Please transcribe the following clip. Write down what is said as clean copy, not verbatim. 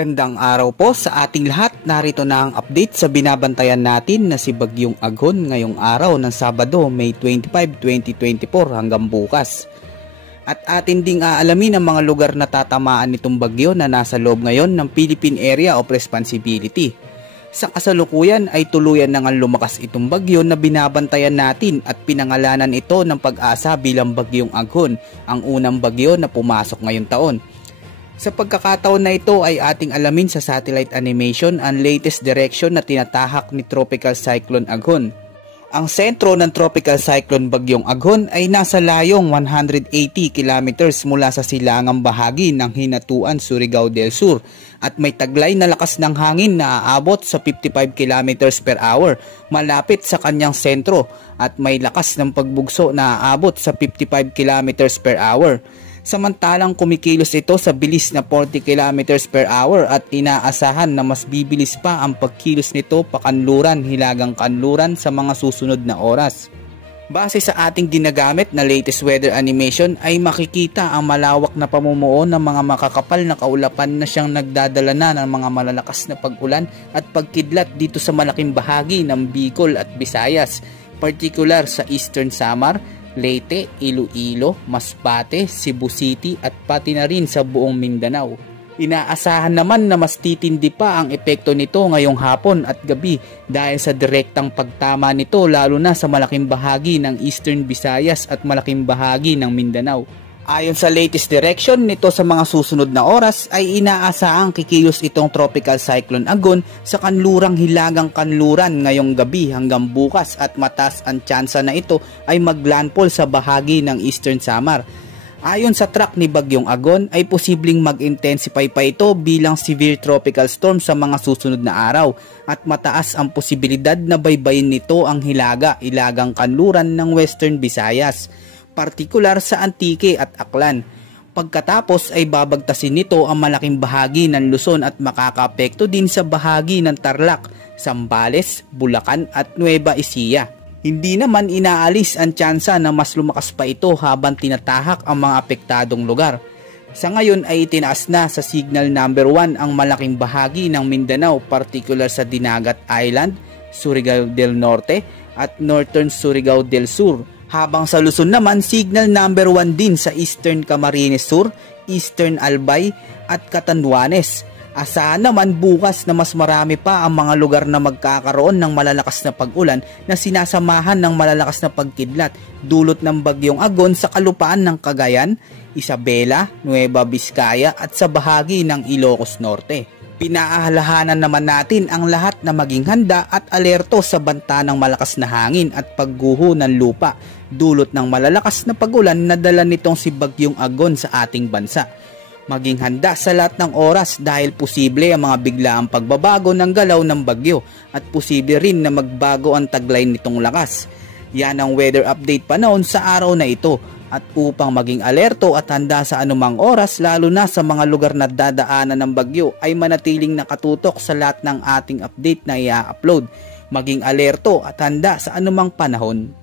Gandang araw po sa ating lahat. Narito na ang update sa binabantayan natin na si Bagyong Aghon ngayong araw ng Sabado, May 25, 2024 hanggang bukas. At atin ding aalamin ang mga lugar na tatamaan nitong bagyo na nasa loob ngayon ng Philippine Area of Responsibility. Sa kasalukuyan ay tuluyan na nga lumakas itong bagyo na binabantayan natin at pinangalanan ito ng Pag-asa bilang Bagyong Aghon, ang unang bagyo na pumasok ngayong taon. Sa pagkakataon na ito ay ating alamin sa satellite animation ang latest direction na tinatahak ni Tropical Cyclone Aghon. Ang sentro ng Tropical Cyclone Bagyong Aghon ay nasa layong 180 kilometers mula sa silangang bahagi ng Hinatuan, Surigao del Sur at may taglay na lakas ng hangin na aabot sa 55 kilometers per hour malapit sa kanyang sentro at may lakas ng pagbugso na aabot sa 55 kilometers per hour. Samantalang kumikilos ito sa bilis na 40 km per hour at inaasahan na mas bibilis pa ang pagkilos nito pakanluran hilagang kanluran sa mga susunod na oras. Base sa ating ginagamit na latest weather animation ay makikita ang malawak na pamumuo ng mga makakapal na kaulapan na siyang nagdadala na ng mga malalakas na pag-ulan at pagkidlat dito sa malaking bahagi ng Bicol at Visayas, particular sa Eastern Samar, Leyte, Iloilo, Masbate, Cebu City at pati na rin sa buong Mindanao. Inaasahan naman na mas titindi pa ang epekto nito ngayong hapon at gabi dahil sa direktang pagtama nito lalo na sa malaking bahagi ng Eastern Visayas at malaking bahagi ng Mindanao. Ayon sa latest direction nito sa mga susunod na oras ay inaasahang kikilos itong Tropical Cyclone Aghon sa kanlurang hilagang kanluran ngayong gabi hanggang bukas at mataas ang tsansa na ito ay maglandfall sa bahagi ng Eastern Samar. Ayon sa track ni Bagyong Aghon ay posibleng mag-intensify pa ito bilang severe tropical storm sa mga susunod na araw at mataas ang posibilidad na baybayin nito ang hilagang kanluran ng Western Visayas, partikular sa Antique at Aklan. Pagkatapos ay babagtasin nito ang malaking bahagi ng Luzon at makakaapekto din sa bahagi ng Tarlac, Zambales, Bulacan at Nueva Ecija. Hindi naman inaalis ang tsansa na mas lumakas pa ito habang tinatahak ang mga apektadong lugar. Sa ngayon ay itinaas na sa signal number 1 ang malaking bahagi ng Mindanao, particular sa Dinagat Island, Surigao del Norte at Northern Surigao del Sur. Habang sa Luzon naman, signal number 1 din sa Eastern Camarines Sur, Eastern Albay at Catanduanes. Asahan naman bukas na mas marami pa ang mga lugar na magkakaroon ng malalakas na pag-ulan na sinasamahan ng malalakas na pagkidlat dulot ng Bagyong Aghon sa kalupaan ng Cagayan, Isabela, Nueva Vizcaya at sa bahagi ng Ilocos Norte. Pinaahalahanan naman natin ang lahat na maging handa at alerto sa banta ng malakas na hangin at pagguho ng lupa dulot ng malalakas na pag-ulan na dala nitong si Bagyong Aghon sa ating bansa. Maging handa sa lahat ng oras dahil posible ang mga biglaang pagbabago ng galaw ng bagyo at posible rin na magbago ang taglay nitong lakas. Yan ang weather update panahon sa araw na ito. At upang maging alerto at handa sa anumang oras lalo na sa mga lugar na dadaanan ng bagyo ay manatiling nakatutok sa lahat ng ating update na i-upload. Maging alerto at handa sa anumang panahon.